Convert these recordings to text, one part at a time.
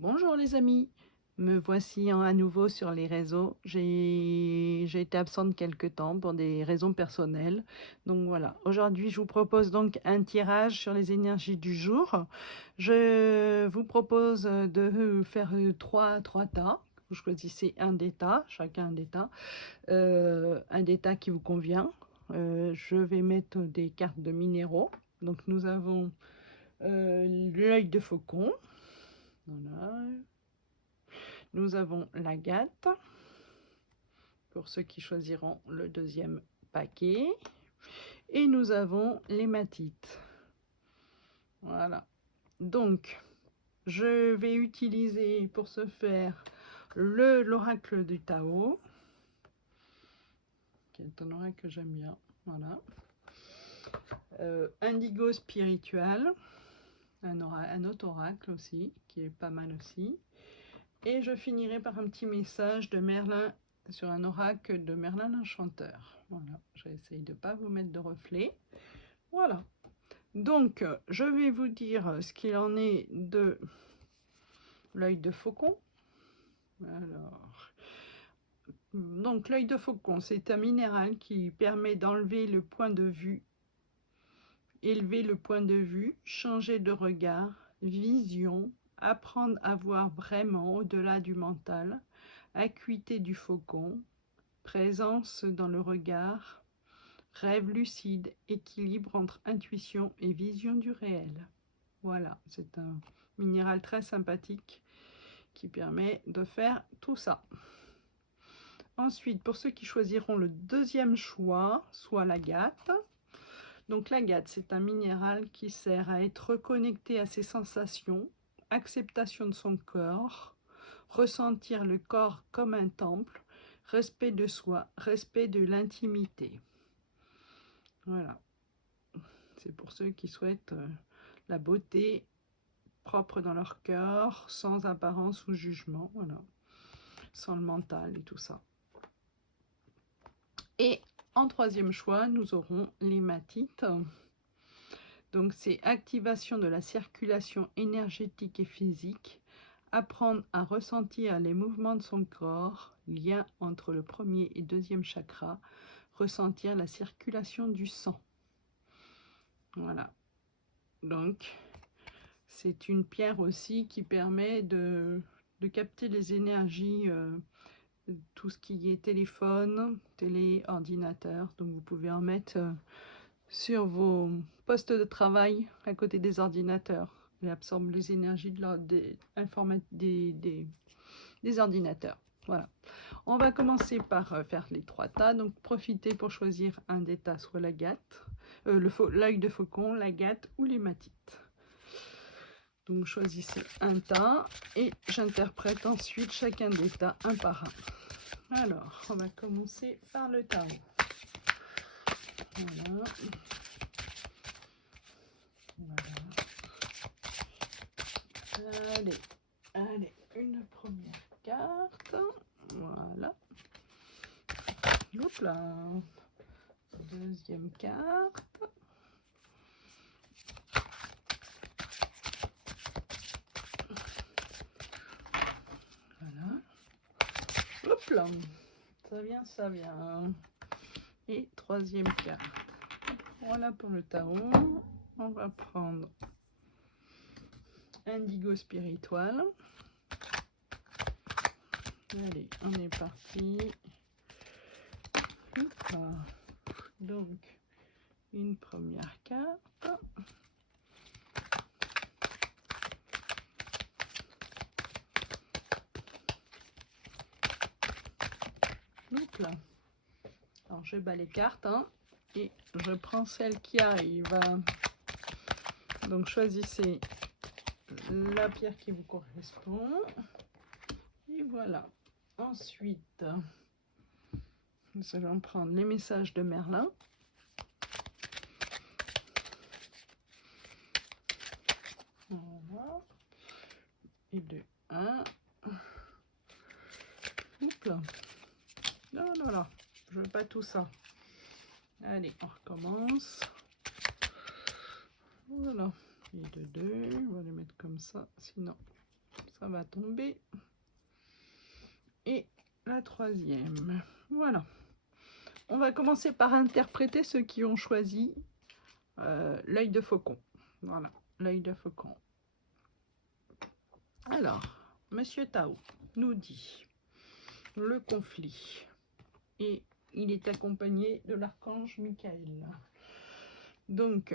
Bonjour les amis, me voici à nouveau sur les réseaux. J'ai été absente quelque temps pour des raisons personnelles. Donc voilà, aujourd'hui je vous propose donc un tirage sur les énergies du jour. Je vous propose de faire trois tas. Vous choisissez un des tas, chacun un des tas qui vous convient. Je vais mettre des cartes de minéraux. Donc nous avons l'œil de faucon. Voilà. Nous avons l'agate, pour ceux qui choisiront le deuxième paquet. Et nous avons l'hématite. Voilà. Donc, je vais utiliser pour ce faire l'oracle du Tao, qui est un oracle que j'aime bien. Voilà. Indigo spirituel, un autre oracle aussi, qui est pas mal aussi. Et je finirai par un petit message de Merlin sur un oracle de Merlin l'Enchanteur. Voilà, j'essaye de ne pas vous mettre de reflet. Voilà. Donc, je vais vous dire ce qu'il en est de l'œil de faucon. Alors, donc l'œil de faucon, c'est un minéral qui permet d'enlever le point de vue, élever le point de vue, changer de regard, vision, apprendre à voir vraiment au-delà du mental, acuité du faucon, présence dans le regard, rêve lucide, équilibre entre intuition et vision du réel. Voilà, c'est un minéral très sympathique qui permet de faire tout ça. Ensuite, pour ceux qui choisiront le deuxième choix, soit l'agate. Donc l'agate, c'est un minéral qui sert à être reconnecté à ses sensations, acceptation de son corps, ressentir le corps comme un temple, respect de soi, respect de l'intimité. Voilà, c'est pour ceux qui souhaitent la beauté propre dans leur cœur, sans apparence ou jugement, voilà, sans le mental et tout ça. Et en troisième choix, nous aurons l'hématite. Donc c'est activation de la circulation énergétique et physique, apprendre à ressentir les mouvements de son corps, lien entre le premier et deuxième chakra, ressentir la circulation du sang. Voilà. Donc c'est une pierre aussi qui permet de capter les énergies, tout ce qui est téléphone, télé, ordinateur. Donc vous pouvez en mettre sur vos postes de travail à côté des ordinateurs. Il absorbe les énergies des ordinateurs. Voilà. On va commencer par faire les trois tas. Donc profitez pour choisir un des tas, soit l'agate, l'œil de faucon, l'agate ou l'hématite. Donc choisissez un tas et j'interprète ensuite chacun des tas un par un. Alors, on va commencer par le tarot. Voilà. Voilà. Allez, une première carte. Voilà. Hop là. Deuxième carte. Voilà. Hop là. Ça vient. Et troisième carte. Voilà pour le tarot. On va prendre Indigo spirituel. Allez, on est parti. Donc, une première carte. Donc là. Alors, je bats les cartes et je prends celle qui arrive. Donc, choisissez la pierre qui vous correspond. Et voilà. Ensuite, nous allons prendre les messages de Merlin. Voilà. Et de 1. Oups là. Non, non, là. Je veux pas tout ça. Allez, on recommence. Voilà. Et de 2. On va les mettre comme ça. Sinon, ça ça va tomber. Et la troisième. Voilà. On va commencer par interpréter ceux qui ont choisi l'œil de faucon. Voilà, l'œil de faucon. Alors, Monsieur Tao nous dit le conflit. Et il est accompagné de l'archange Michael. Donc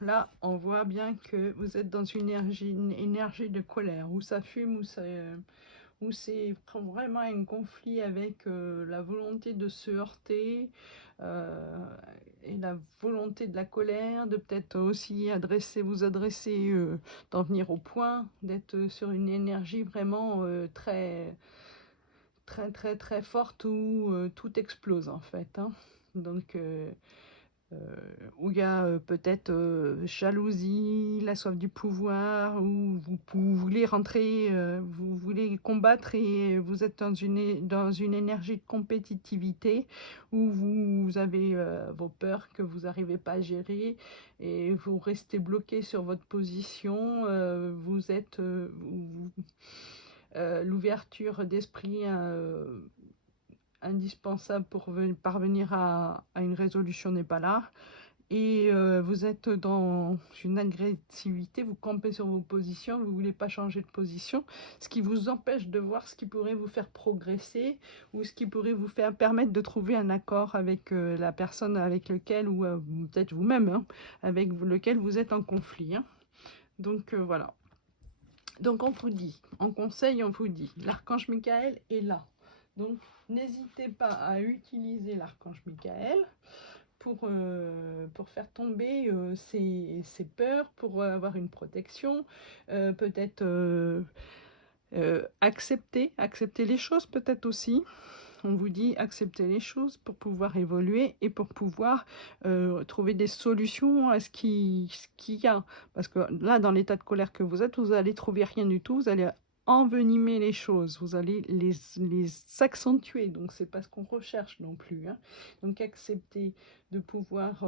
là, on voit bien que vous êtes dans une énergie de colère, où ça fume, où c'est vraiment un conflit avec la volonté de se heurter et la volonté de la colère, de peut-être aussi vous adresser, d'en venir au point, d'être sur une énergie vraiment très forte où tout explose en fait. Hein. Donc où il y a peut-être jalousie, la soif du pouvoir, où vous voulez rentrer, vous voulez combattre et vous êtes dans une énergie de compétitivité, où vous avez vos peurs que vous n'arrivez pas à gérer et vous restez bloqué sur votre position, vous êtes... l'ouverture d'esprit indispensable pour parvenir à une résolution n'est pas là. Et vous êtes dans une agressivité, vous campez sur vos positions, vous ne voulez pas changer de position, ce qui vous empêche de voir ce qui pourrait vous faire progresser ou ce qui pourrait vous faire permettre de trouver un accord avec la personne avec laquelle, ou peut-être vous-même, hein, avec lequel vous êtes en conflit. Hein. Donc voilà. Donc on vous dit, en conseil, on vous dit, l'archange Michael est là. Donc n'hésitez pas à utiliser l'archange Michael pour faire tomber ces peurs, pour avoir une protection, peut-être accepter les choses peut-être aussi. On vous dit accepter les choses pour pouvoir évoluer et pour pouvoir trouver des solutions à ce qu'il y a. Parce que là, dans l'état de colère que vous êtes, vous allez trouver rien du tout, vous allez envenimer les choses, vous allez les accentuer, donc c'est pas ce qu'on recherche non plus. Hein. Donc accepter de pouvoir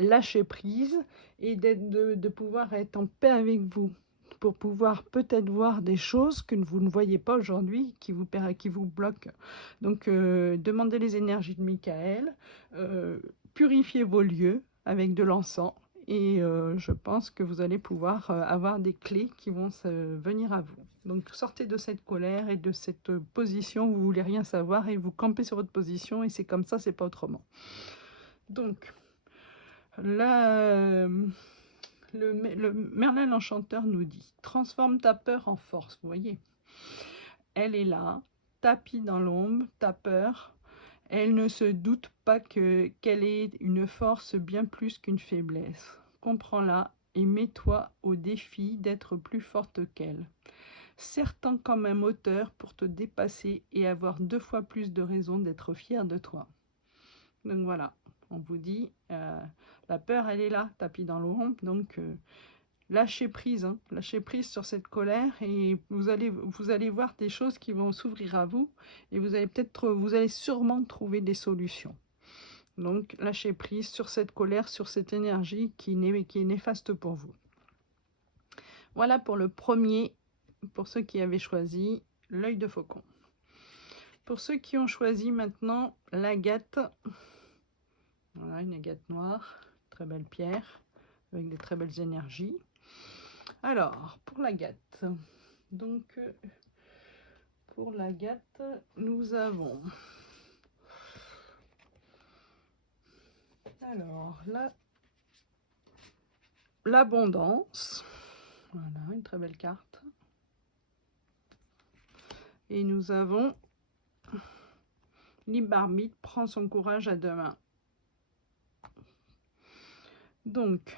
lâcher prise et de pouvoir être en paix avec vous, pour pouvoir peut-être voir des choses que vous ne voyez pas aujourd'hui, qui vous bloquent. Donc demandez les énergies de Michael, purifiez vos lieux avec de l'encens, et je pense que vous allez pouvoir avoir des clés qui vont venir à vous. Donc sortez de cette colère et de cette position où vous ne voulez rien savoir et vous campez sur votre position, et c'est comme ça, c'est pas autrement. Donc là, le Merlin l'Enchanteur nous dit « Transforme ta peur en force ». Vous voyez, elle est là, tapis dans l'ombre, ta peur. Elle ne se doute pas qu'elle est une force bien plus qu'une faiblesse. Comprends-la et mets-toi au défi d'être plus forte qu'elle. Serre-t'en comme un moteur pour te dépasser et avoir 2 fois plus de raisons d'être fier de toi. Donc voilà, on vous dit, la peur, elle est là, tapis dans l'ombre, donc lâchez prise, hein, lâchez prise sur cette colère, et vous allez voir des choses qui vont s'ouvrir à vous, et vous allez sûrement trouver des solutions. Donc lâchez prise sur cette colère, sur cette énergie qui est néfaste pour vous. Voilà pour le premier, pour ceux qui avaient choisi l'œil de faucon. Pour ceux qui ont choisi maintenant l'agate, voilà, une agate noire, très belle pierre, avec des très belles énergies. Alors, pour l'agate, donc pour l'agate, nous avons alors l'abondance, voilà, une très belle carte. Et nous avons Libre-arbitre, prend son courage à deux mains. Donc,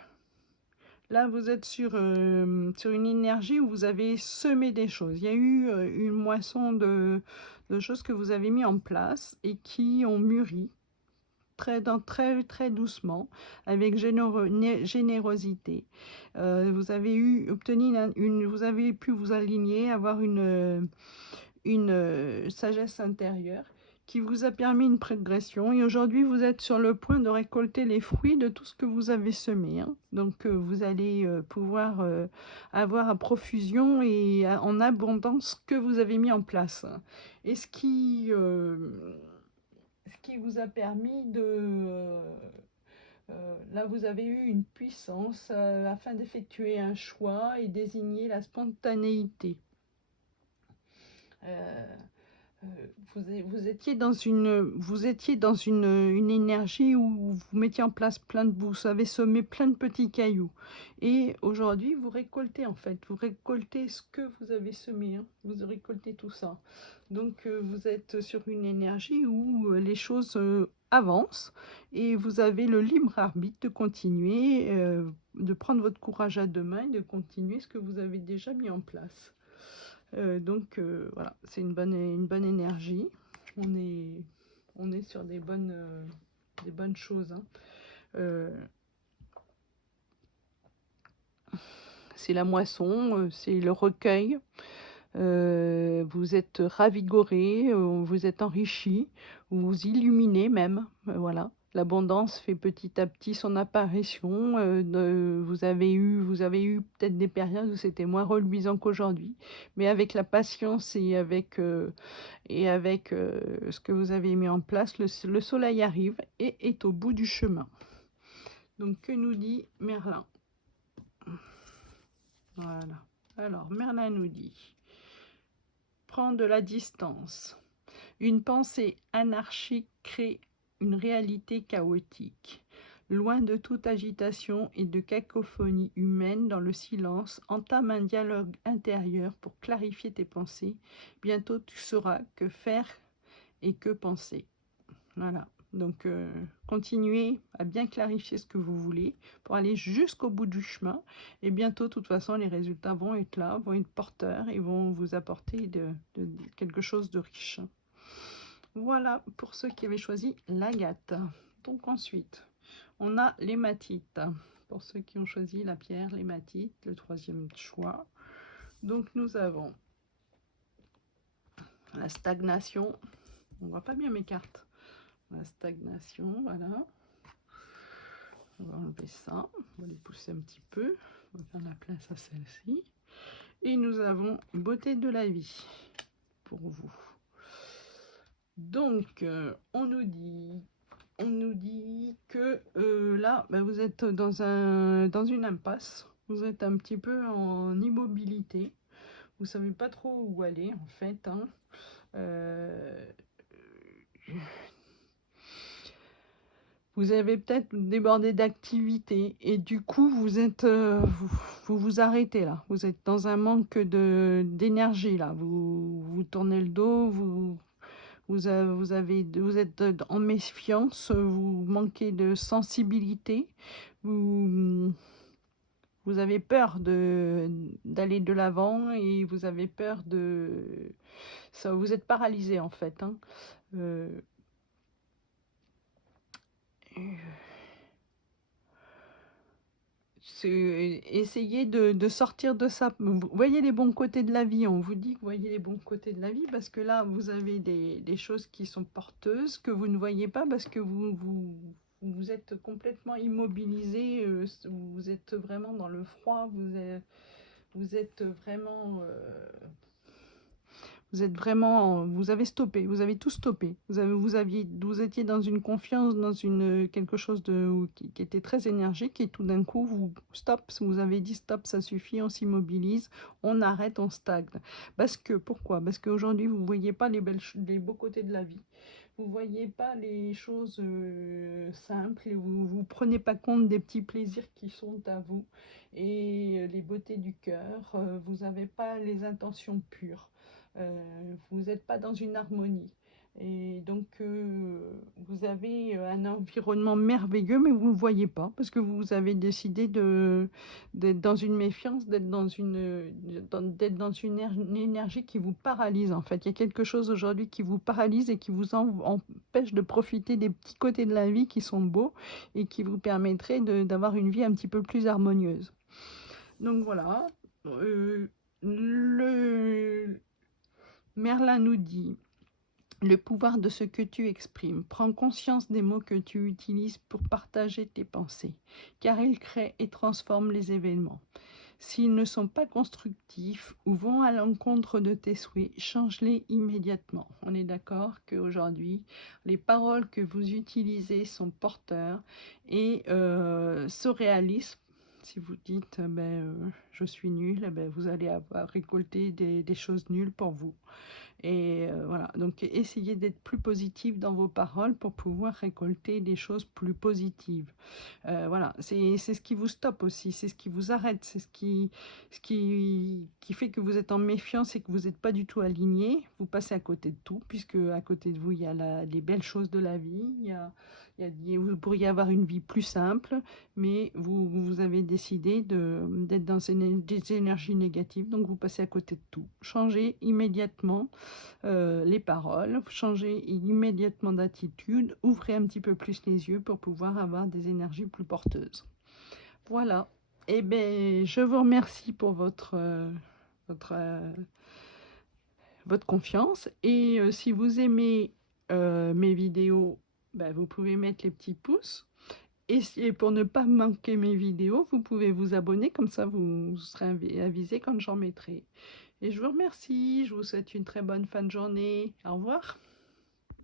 là, vous êtes sur une énergie où vous avez semé des choses. Il y a eu une moisson de choses que vous avez mis en place et qui ont mûri très doucement, avec générosité. Vous avez obtenu vous avez pu vous aligner, avoir une sagesse intérieure qui vous a permis une progression. Et aujourd'hui, vous êtes sur le point de récolter les fruits de tout ce que vous avez semé, hein. Donc, vous allez pouvoir avoir à profusion et en abondance ce que vous avez mis en place. Et ce qui vous a permis là, vous avez eu une puissance afin d'effectuer un choix et désigner la spontanéité. Euh, vous étiez dans une énergie où vous mettiez en place vous avez semé plein de petits cailloux. Et aujourd'hui, vous récoltez en fait, vous récoltez ce que vous avez semé, hein. Vous récoltez tout ça. Donc vous êtes sur une énergie où les choses avancent et vous avez le libre arbitre de continuer, de prendre votre courage à deux mains et de continuer ce que vous avez déjà mis en place. Donc voilà, c'est une bonne énergie. On est sur des bonnes choses, hein. C'est la moisson, c'est le recueil. Vous êtes ravigoré, vous êtes enrichi, vous illuminez même, voilà. L'abondance fait petit à petit son apparition. Vous avez eu peut-être des périodes où c'était moins reluisant qu'aujourd'hui, mais avec la patience et avec ce que vous avez mis en place, le soleil arrive et est au bout du chemin. Donc, que nous dit Merlin? Voilà. Alors, Merlin nous dit: prends de la distance. Une pensée anarchique crée une réalité chaotique. Loin de toute agitation et de cacophonie humaine, dans le silence, entame un dialogue intérieur pour clarifier tes pensées. Bientôt tu sauras que faire et que penser. Voilà. Donc, continuez à bien clarifier ce que vous voulez pour aller jusqu'au bout du chemin. Et bientôt, de toute façon, les résultats vont être là, vont être porteurs et vont vous apporter quelque chose de riche. Voilà pour ceux qui avaient choisi l'agate. Donc ensuite, on a l'hématite. Pour ceux qui ont choisi la pierre, l'hématite, le troisième choix. Donc nous avons la stagnation. On voit pas bien mes cartes. La stagnation, voilà. On va enlever ça, on va les pousser un petit peu, on va faire la place à celle-ci. Et nous avons beauté de la vie pour vous. Donc, on nous dit que là, vous êtes dans une impasse, vous êtes un petit peu en immobilité, vous savez pas trop où aller en fait, hein. Vous avez peut-être débordé d'activité et du coup vous êtes vous arrêtez là. Vous êtes dans un manque d'énergie là. Vous tournez le dos, vous êtes en méfiance, vous manquez de sensibilité, vous avez peur d'aller de l'avant et vous avez peur ça. Vous êtes paralysé en fait, hein. Essayer de sortir de ça. Vous voyez les bons côtés de la vie. On vous dit que vous voyez les bons côtés de la vie parce que là, vous avez des choses qui sont porteuses que vous ne voyez pas parce que vous êtes complètement immobilisé. Vous êtes vraiment dans le froid. Vous êtes vraiment... vous avez stoppé, vous avez tout stoppé. Vous étiez dans une confiance, dans quelque chose qui était très énergique et tout d'un coup, vous avez dit stop, ça suffit, on s'immobilise, on arrête, on stagne. Pourquoi? Parce qu'aujourd'hui, vous ne voyez pas les beaux côtés de la vie. Vous ne voyez pas les choses simples, et vous ne prenez pas compte des petits plaisirs qui sont à vous et les beautés du cœur. Vous n'avez pas les intentions pures. Vous n'êtes pas dans une harmonie. Et donc, vous avez un environnement merveilleux, mais vous ne le voyez pas, parce que vous avez décidé d'être dans une méfiance, d'être dans une énergie qui vous paralyse, en fait. Il y a quelque chose aujourd'hui qui vous paralyse et qui vous empêche de profiter des petits côtés de la vie qui sont beaux et qui vous permettraient d'avoir une vie un petit peu plus harmonieuse. Donc voilà. Merlin nous dit le pouvoir de ce que tu exprimes. Prends conscience des mots que tu utilises pour partager tes pensées, car ils créent et transforment les événements. S'ils ne sont pas constructifs ou vont à l'encontre de tes souhaits, change-les immédiatement. On est d'accord qu'aujourd'hui, les paroles que vous utilisez sont porteurs et ce réalisme. Si vous dites je suis nul, vous allez avoir récolté des choses nulles pour vous. Et voilà, donc essayez d'être plus positif dans vos paroles pour pouvoir récolter des choses plus positives. Voilà, c'est ce qui vous stoppe aussi, c'est ce qui vous arrête, c'est ce qui fait que vous êtes en méfiance et que vous n'êtes pas du tout aligné. Vous passez à côté de tout, puisque à côté de vous, il y a les belles choses de la vie, vous pourriez avoir une vie plus simple, mais vous avez décidé d'être dans des énergies négatives, donc vous passez à côté de tout. Changez immédiatement les paroles, changez immédiatement d'attitude, ouvrez un petit peu plus les yeux pour pouvoir avoir des énergies plus porteuses. Voilà. Eh bien, je vous remercie pour votre, votre confiance. Et si vous aimez mes vidéos, vous pouvez mettre les petits pouces. Et pour ne pas manquer mes vidéos, vous pouvez vous abonner, comme ça vous serez avisé quand j'en mettrai. Et je vous remercie, je vous souhaite une très bonne fin de journée. Au revoir.